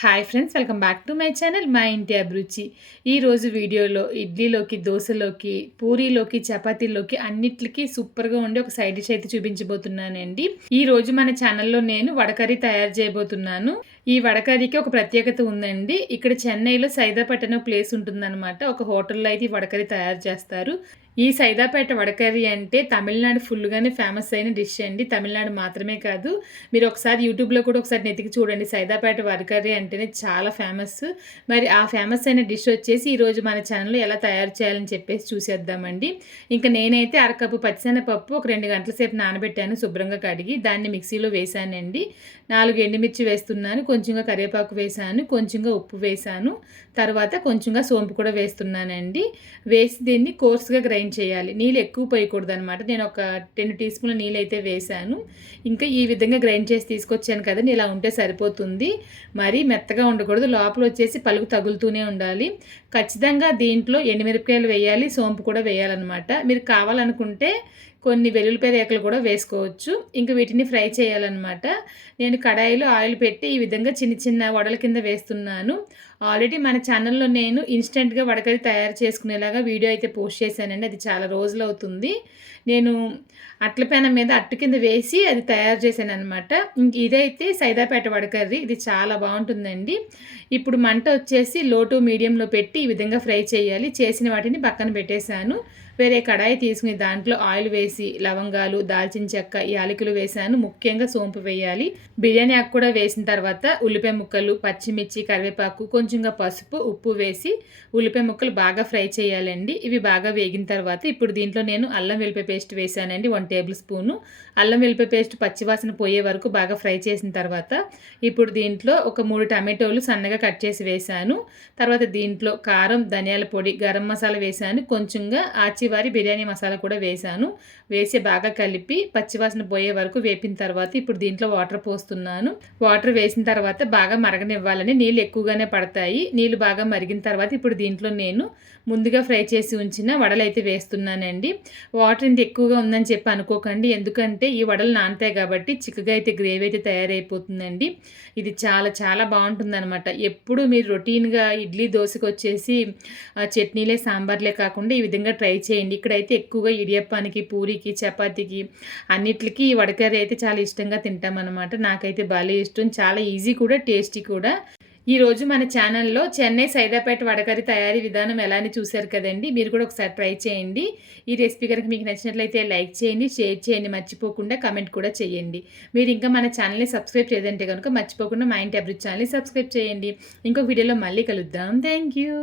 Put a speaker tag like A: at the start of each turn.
A: Hi friends welcome back to my channel మా ఇంటి అభిరుచి ఈరోజు వీడియోలో ఇడ్లీలోకి దోశలోకి పూరీలోకి చపాతీలోకి అన్నిటికీ సూపర్గా ఉండే ఒక సైడ్ డిష్ అయితే చూపించబోతున్నానండి. ఈ రోజు మన ఛానల్లో నేను వడకర్రీ తయారు చేయబోతున్నాను. ఈ వడకర్రీకి ఒక ప్రత్యేకత ఉందండి. ఇక్కడ చెన్నైలో సైదాపట్ అనే ప్లేస్ ఉంటుందన్నమాట. ఒక హోటల్లో అయితే ఈ వడకర్రీ తయారు చేస్తారు. ఈ సైదాపేట వడకర్రీ అంటే తమిళనాడు ఫుల్గానే ఫేమస్ అయిన డిష్ అండి. తమిళనాడు మాత్రమే కాదు. మీరు ఒకసారి యూట్యూబ్లో కూడా ఒకసారి నెతికి చూడండి. సైదాపేట వడకర్రీ అంటేనే చాలా ఫేమస్. మరి ఆ ఫేమస్ అయిన డిష్ వచ్చేసి ఈరోజు మన ఛానల్లో ఎలా తయారు చేయాలని చెప్పేసి చూసేద్దామండి. ఇంకా నేనైతే అరకప్పు పప్పు ఒక రెండు గంటల సేపు నానబెట్టాను శుభ్రంగా కడిగి. దాన్ని మిక్సీలో వేసానండి. నాలుగు ఎండుమిర్చి వేస్తున్నాను. కొంచెంగా కరివేపాకు వేసాను. కొంచెంగా ఉప్పు వేసాను. తర్వాత కొంచెంగా సోంపు కూడా వేస్తున్నానండి. వేసి దీన్ని కోర్స్గా గ్రైండ్ చేయాలి. నీళ్ళు ఎక్కువ పోయకూడదు అనమాట నేను ఒక టెన్ టీ స్పూన్ల నీళ్ళు అయితే వేసాను ఇంకా ఈ విధంగా గ్రైండ్ చేసి తీసుకొచ్చాను కదండి. ఇలా ఉంటే సరిపోతుంది. మరీ మెత్తగా ఉండకూడదు. లోపల వచ్చేసి పలుకు తగులుతూనే ఉండాలి. ఖచ్చితంగా దీంట్లో ఎండుమిరపకాయలు వేయాలి సోంపు కూడా వేయాలన్నమాట. మీరు కావాలనుకుంటే కొన్ని వెల్లుల్లిపాయ రేకలు కూడా వేసుకోవచ్చు. ఇంకా వీటిని ఫ్రై చేయాలన్నమాట. నేను కడాయిలో ఆయిల్ పెట్టి ఈ విధంగా చిన్న చిన్న వడల కింద వేస్తున్నాను. ఆల్రెడీ మన ఛానల్లో నేను ఇన్స్టెంట్గా వడకది తయారు చేసుకునేలాగా వీడియో అయితే పోస్ట్ చేశానండి. అది చాలా రోజులు అవుతుంది. నేను అట్ల పెనం మీద అట్టు కింద వేసి అది తయారు చేశాను అనమాట ఇదైతే సైదాపేట వడకర్రీ. ఇది చాలా బాగుంటుందండి. ఇప్పుడు మంట వచ్చేసి లో టు మీడియంలో పెట్టి ఈ విధంగా ఫ్రై చేయాలి. చేసిన వాటిని పక్కన పెట్టేశాను. వేరే కడాయి తీసుకుని దాంట్లో ఆయిల్ వేసి లవంగాలు దాల్చిన చెక్క యాలకులు వేసాను. ముఖ్యంగా సోంపు వేయాలి. బిర్యానీ ఆకు కూడా వేసిన తర్వాత ఉల్లిపాయ ముక్కలు పచ్చిమిర్చి కరివేపాకు కొంచెంగా పసుపు ఉప్పు వేసి ఉల్లిపాయ ముక్కలు బాగా ఫ్రై చేయాలండి. ఇవి బాగా వేగిన తర్వాత ఇప్పుడు దీంట్లో నేను అల్లం వెల్లిపాయ పేస్ట్ వేసానండి వన్ టేబుల్ స్పూను. అల్లం వెల్లిపాయ పేస్ట్ పచ్చివాసన పోయే వరకు బాగా ఫ్రై చేసిన తర్వాత ఇప్పుడు దీంట్లో ఒక మూడు టమాటోలు సన్నగా కట్ చేసి వేసాను. తర్వాత దీంట్లో కారం ధనియాల పొడి గరం మసాలా వేసాను. కొంచెంగా ఆచి వారి బిర్యానీ మసాలా కూడా వేసాను వేసి బాగా కలిపి పచ్చివాసన పోయే వరకు వేపిన తర్వాత ఇప్పుడు దీంట్లో వాటర్ పోస్తున్నాను. వాటర్ వేసిన తర్వాత బాగా మరగనివ్వాలని నీళ్ళు ఎక్కువగానే పడతాయి. నీళ్ళు బాగా మరిగిన తర్వాత ఇప్పుడు దీంట్లో నేను ముందుగా ఫ్రై చేసి ఉంచిన వడలు అయితే వేస్తున్నానండి. వాటర్ ఇంత ఎక్కువగా ఉందని చెప్పి అనుకోకండి. ఎందుకంటే ఈ వడలు నానతాయి కాబట్టి చిక్కగా అయితే గ్రేవీ అయితే తయారైపోతుందండి. ఇది చాలా చాలా బాగుంటుందన్నమాట. ఎప్పుడు మీరు రొటీన్గా ఇడ్లీ దోశకు వచ్చేసి చట్నీలే సాంబార్లే కాకుండా ఈ విధంగా ట్రై చేయండి. ఇక్కడైతే ఎక్కువగా ఇడియప్పానికి పూరికి చపాతీకి అన్నిటికీ వడకర్రీ అయితే చాలా ఇష్టంగా తింటామన్నమాట. నాకైతే భలే ఇష్టం. చాలా ఈజీ కూడా టేస్టీ కూడా. ఈరోజు మన ఛానల్లో చెన్నై సైదాపేట వడకరి తయారీ విధానం ఎలా అని చూశారు కదండి? మీరు కూడా ఒకసారి ట్రై చేయండి. ఈ రెసిపీ కనుక మీకు నచ్చినట్లయితే లైక్ చేయండి షేర్ చేయండి మర్చిపోకుండా కమెంట్ కూడా చేయండి. మీరు ఇంకా మన ఛానల్ని సబ్స్క్రైబ్ చేయదంటే కనుక మర్చిపోకుండా మా ఇంటి అభివృద్ధి ఛానల్ని సబ్స్క్రైబ్ చేయండి. ఇంకొక వీడియోలో మళ్ళీ కలుద్దాం. Thank you